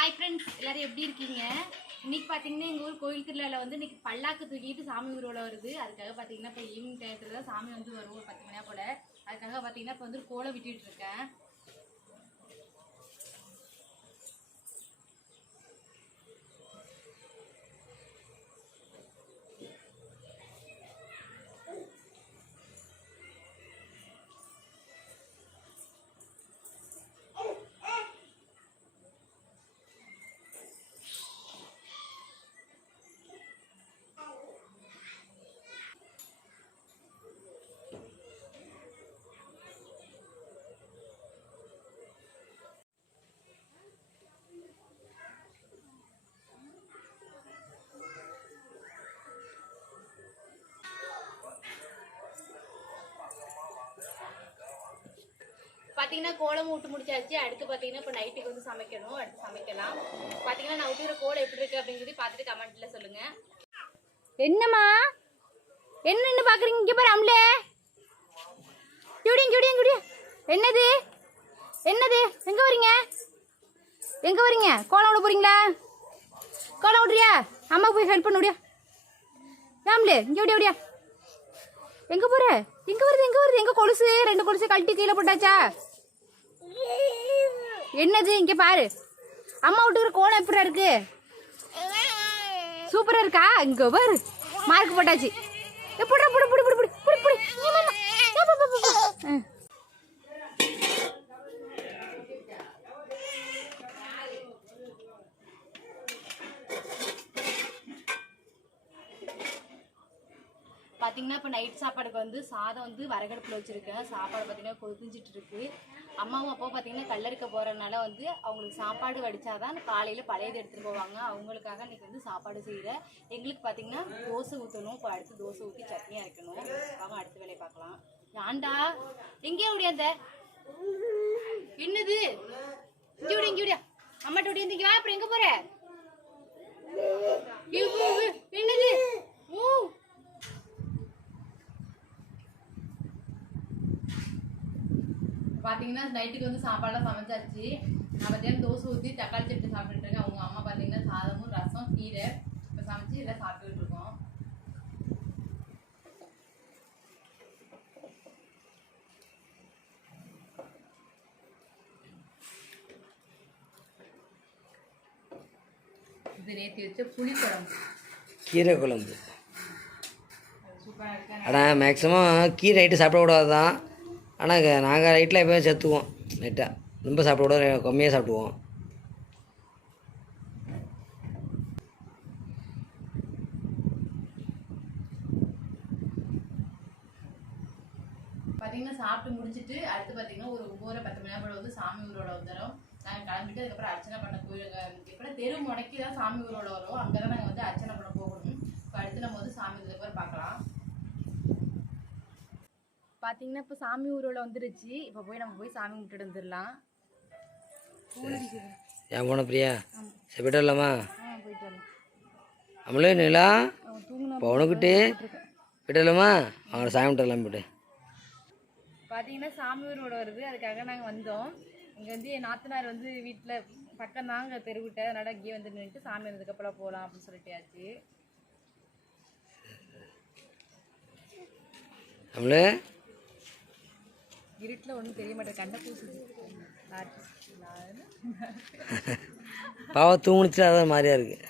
Hi friends எல்லாரும் எப்படி இருக்கீங்க? இன்னைக்கு பார்த்தீங்கன்னா எங்கள் ஊர் கோயில் திருவிழாவில் வந்து இன்னைக்கு பல்லாக்கு தூக்கிட்டு சாமி ஊர்வலம் வருது. அதுக்காக பார்த்தீங்கன்னா இப்போ ஈவினிங் டயத்தில் தான் சாமி வந்து வரும் ஒரு பத்து மணியா போல். அதுக்காக பார்த்தீங்கன்னா இப்போ வந்து கோலம் விட்டுட்டு இருக்கேன். பார்த்தீங்கன்னா கோலம் விட்டு முடிச்சாச்சு. அடுத்து பார்த்தீங்கன்னா இப்போ நைட்டுக்கு வந்து சமைக்கணும். அடுத்து சமைக்கலாம். பார்த்தீங்கன்னா நான் விட்டுற கோலம் எப்படி இருக்கு அப்படின்னு சொல்லி பார்த்துட்டு கமெண்ட்ல சொல்லுங்க. என்னம்மா? என்னென்னு பார்க்குறீங்க இங்கே பாரு அம்லே. குடியும் குடியும் குடியும் என்னது? என்னது? எங்கே வரீங்க? எங்கே வரீங்க? கோலம் விட போகிறீங்களா கோலம் விட்றியா அம்மா போய் ஹெல்ப் பண்ண முடியா? ராம்லே இங்கே விடியா விடியா எங்கே போகிற எங்கே வருது எங்கே வருது? எங்கே கொலுசு? ரெண்டு கொலுசு கழட்டி கீழே போட்டாச்சா? என்னது இங்க பாரு. அம்மா விட்டுக்கிற கோலம் எப்படி இருக்கு? சூப்பரா இருக்கா? இங்க பாரு. மார்க் போட்டாச்சு. ஏ, புடு புடு புடு புடு புடு புடு பார்த்தீங்கன்னா இப்போ நைட் சாப்பாடுக்கு வந்து சாதம் வந்து வரகடுப்பில் வச்சுருக்கேன். சாப்பாடு பார்த்தீங்கன்னா கொதிஞ்சிட்டு இருக்கு. அம்மாவும் அப்பாவும் பார்த்தீங்கன்னா கல்லறுக்க போகிறனால வந்து அவங்களுக்கு சாப்பாடு வடித்தாதான் காலையில் பழையது எடுத்துகிட்டு போவாங்க. அவங்களுக்காக இன்னைக்கு வந்து சாப்பாடு செய்கிறேன் எங்களுக்கு பார்த்தீங்கன்னா தோசை ஊற்றணும் இப்போ அடுத்து தோசை ஊற்றி சட்னி அரைக்கணும். அவங்க அடுத்த வேலையை பார்க்கலாம். ஏன்டா? எங்கேயா ஓடியாந்த என்னது? இங்கே விட இங்கே விடியா அம்மாட்ட ஓடியாந்து இங்கே வா அப்புறம் எங்கே போகிற என்னது? பார்த்தீங்கன்னா நைட்டுக்கு வந்து சாப்பாடுலாம் சமைச்சாச்சு. நான் பார்த்தீங்கன்னா தோசை ஊற்றி தக்காளி சட்னி சாப்பிட்டுட்டு இருக்கேன். அவங்க அம்மா பார்த்தீங்கன்னா சாதமும் ரசம் கீரை இப்போ சமைச்சு எல்லாம் சாப்பிட்டுட்டு இருக்கோம். இது நேற்று வச்ச புளிக்குழம்பு கீரை குழம்பு. ஆனால் மேக்ஸிமம் கீரை நைட்டு சாப்பிடக்கூடாது தான் ஆனால் நாங்கள் நைட்டில் எப்போயும் செத்துவோம். நைட்டாக ரொம்ப சாப்பிடக்கூடாது கம்மியாக சாப்பிடுவோம். பார்த்தீங்கன்னா சாப்பிட்டு முடிச்சுட்டு அடுத்து பார்த்தீங்கன்னா ஒரு ஒவ்வொரு பத்து மணி நேரம் வந்து சாமி ஊரோட வந்துடும் நாங்கள் கிளம்பிட்டு அதுக்கப்புறம் அர்ச்சனை பண்ண போயிருங்க இப்போ தெரு முடக்கி தான் சாமி ஊரோட வரும் அங்கே தான் நாங்கள் வந்து அர்ச்சனை பண்ண போகணும். இப்போ அடுத்து நம்ம வந்து சாமி இதுக்கப்புறம் பார்க்கலாம். பார்த்தீங்கன்னா இப்போ சாமி ஊரோட வந்துருச்சு. இப்போ போய் நம்ம போய் சாமி கும்பிட்டுட்டு வந்துடலாம் ஏன் போன பிரியா? சரி போய்ட்டு வரலாமா? நம்மளே நிலா. அவன் பவனுக்கிட்டே போய்ட்டு வரலாமா. அவங்கள சாமி விட்டு வரலாம் போய்ட்டு. பார்த்தீங்கன்னா சாமி ஊரோட வருது. அதுக்காக நாங்கள் வந்தோம். இங்கே வந்து என் நாத்தனார் வந்து வீட்டில் பக்கம் தாங்க தெருவிட்ட. அதனால் இங்கேயே வந்து நின்றுட்டு சாமி வந்ததுக்கப்புறம் போகலாம் அப்படின்னு சொல்லிட்டாச்சு. நம்மளே இருட்டில் ஒன்றும் தெரிய மாட்டேன் கண்ணை பூசுது பாவம் தூங்குனுச்சு அதான் மாதிரியா இருக்குது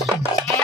Yeah.